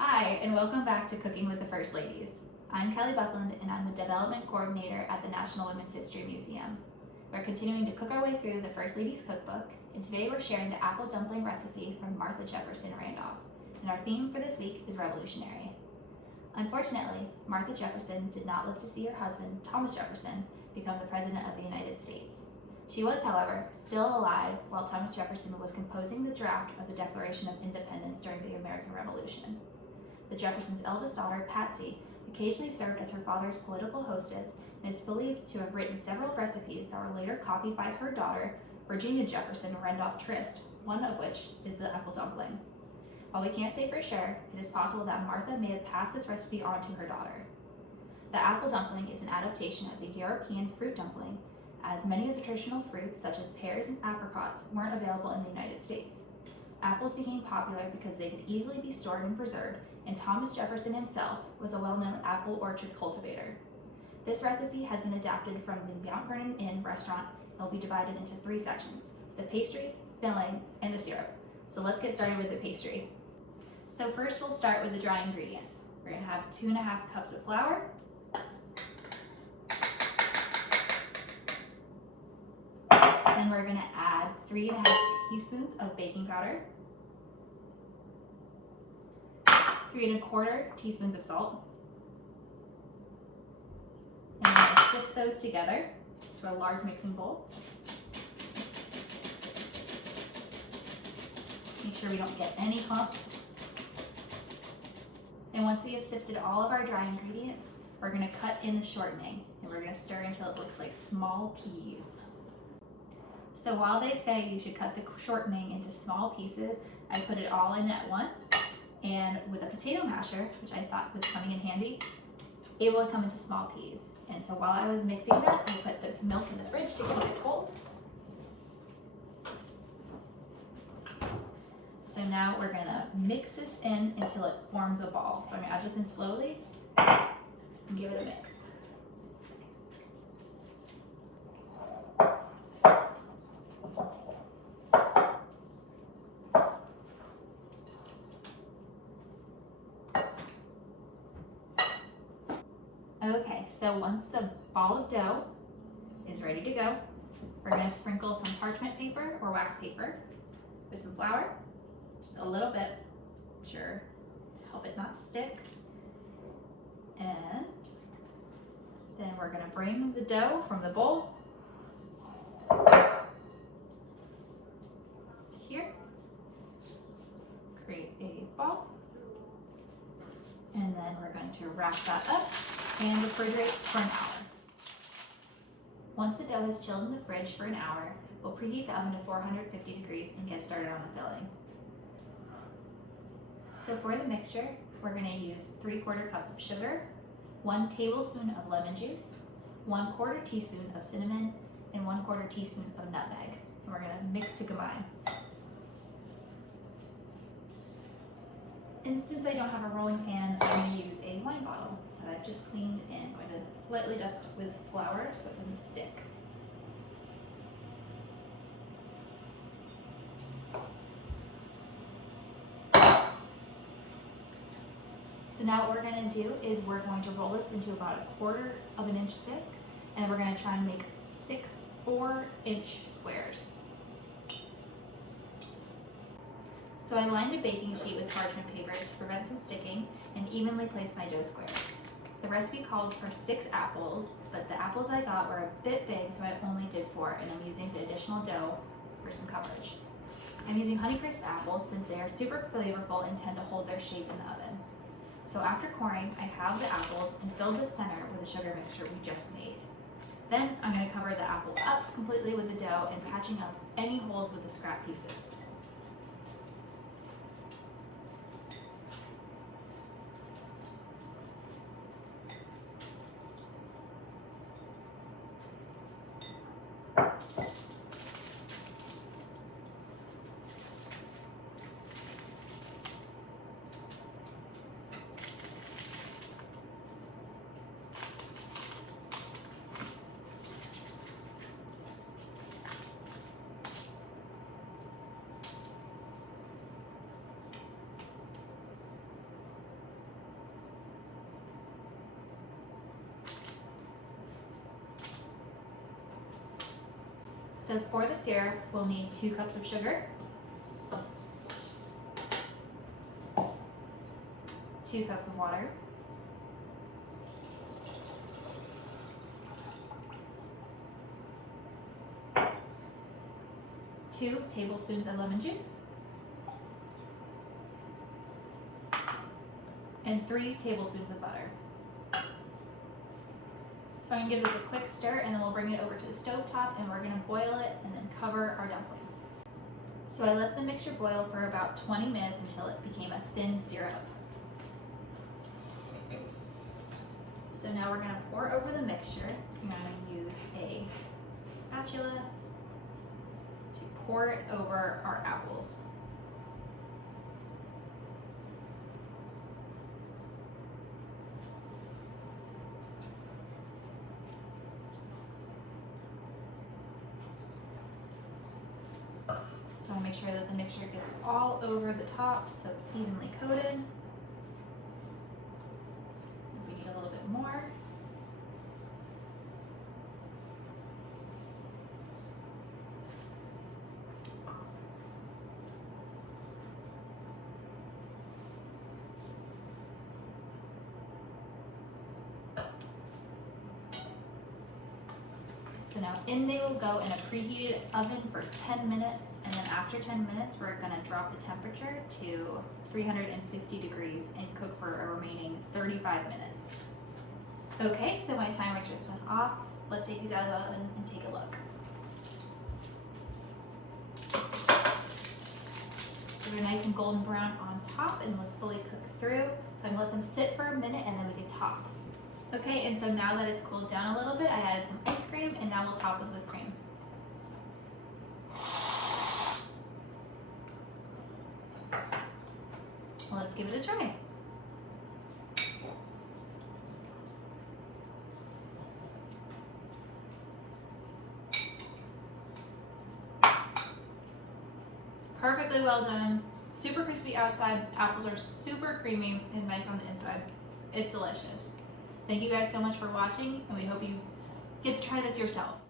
Hi, and welcome back to Cooking with the First Ladies. I'm Kelly Buckland, and I'm the Development Coordinator at the National Women's History Museum. We're continuing to cook our way through the First Ladies Cookbook, and today we're sharing the apple dumpling recipe from Martha Jefferson Randolph, and our theme for this week is revolutionary. Unfortunately, Martha Jefferson did not live to see her husband, Thomas Jefferson, become the President of the United States. She was, however, still alive while Thomas Jefferson was composing the draft of the Declaration of Independence during the American Revolution. The Jefferson's eldest daughter, Patsy, occasionally served as her father's political hostess and is believed to have written several recipes that were later copied by her daughter, Virginia Jefferson Randolph Trist, one of which is the apple dumpling. While we can't say for sure, it is possible that Martha may have passed this recipe on to her daughter. The apple dumpling is an adaptation of the European fruit dumpling, as many of the traditional fruits, such as pears and apricots, weren't available in the United States. Apples became popular because they could easily be stored and preserved, and Thomas Jefferson himself was a well-known apple orchard cultivator. This recipe has been adapted from the Mount Vernon Inn restaurant and will be divided into 3 sections: the pastry, filling, and the syrup. So let's get started with the pastry. So first we'll start with the dry ingredients. We're gonna have 2.5 cups of flour, then we're gonna add 3.5 teaspoons of baking powder, 3¼ teaspoons of salt, and we're gonna sift those together to a large mixing bowl. Make sure we don't get any clumps. And once we have sifted all of our dry ingredients, we're gonna cut in the shortening, and we're gonna stir until it looks like small peas. So while they say you should cut the shortening into small pieces, I put it all in at once, and with a potato masher, which I thought was coming in handy, it will come into small peas. And so while I was mixing that, I put the milk in the fridge to keep it cold. So now we're gonna mix this in until it forms a ball. So I'm gonna add this in slowly and give it a mix. Okay, so once the ball of dough is ready to go, we're going to sprinkle some parchment paper or wax paper with some flour, just a little bit, sure, to help it not stick. And then we're going to bring the dough from the bowl to here, create a ball, and then we're going to wrap that up and refrigerate for an hour. Once the dough is chilled in the fridge for an hour, we'll preheat the oven to 450 degrees and get started on the filling. So for the mixture, we're going to use 3/4 cups of sugar, 1 tablespoon of lemon juice, 1/4 teaspoon of cinnamon, and 1/4 teaspoon of nutmeg. And we're going to mix to combine. And since I don't have a rolling pan, I'm going to use a wine bottle that I've just cleaned and I'm going to lightly dust with flour so it doesn't stick. So now what we're going to do is we're going to roll this into about 1/4 of an inch thick, and we're going to try and make 6 4-inch squares. So I lined a baking sheet with parchment paper to prevent some sticking and evenly place my dough squares. The recipe called for 6 apples, but the apples I got were a bit big, so I only did 4, and I'm using the additional dough for some coverage. I'm using Honeycrisp apples since they are super flavorful and tend to hold their shape in the oven. So after coring, I halved the apples and filled the center with the sugar mixture we just made. Then I'm going to cover the apple up completely with the dough and patching up any holes with the scrap pieces. So for the syrup, we'll need 2 cups of sugar, 2 cups of water, 2 tablespoons of lemon juice, and 3 tablespoons of butter. So I'm gonna give this a quick stir and then we'll bring it over to the stove top and we're gonna boil it and then cover our dumplings. So I let the mixture boil for about 20 minutes until it became a thin syrup. So now we're gonna pour over the mixture. I'm gonna use a spatula to pour it over our apples. So I want to make sure that the mixture gets all over the top so it's evenly coated. We need a little bit more. So now in they will go in a preheated oven for 10 minutes, and then after 10 minutes we're going to drop the temperature to 350 degrees and cook for a remaining 35 minutes. Okay, so my timer just went off. Let's take these out of the oven and take a look. So they're nice and golden brown on top and look fully cooked through. So I'm going to let them sit for a minute and then we can top. Okay, and so now that it's cooled down a little bit, I added some ice cream and now we'll top with whipped cream. Well, let's give it a try. Perfectly well done, super crispy outside, apples are super creamy and nice on the inside. It's delicious. Thank you guys so much for watching, and we hope you get to try this yourself.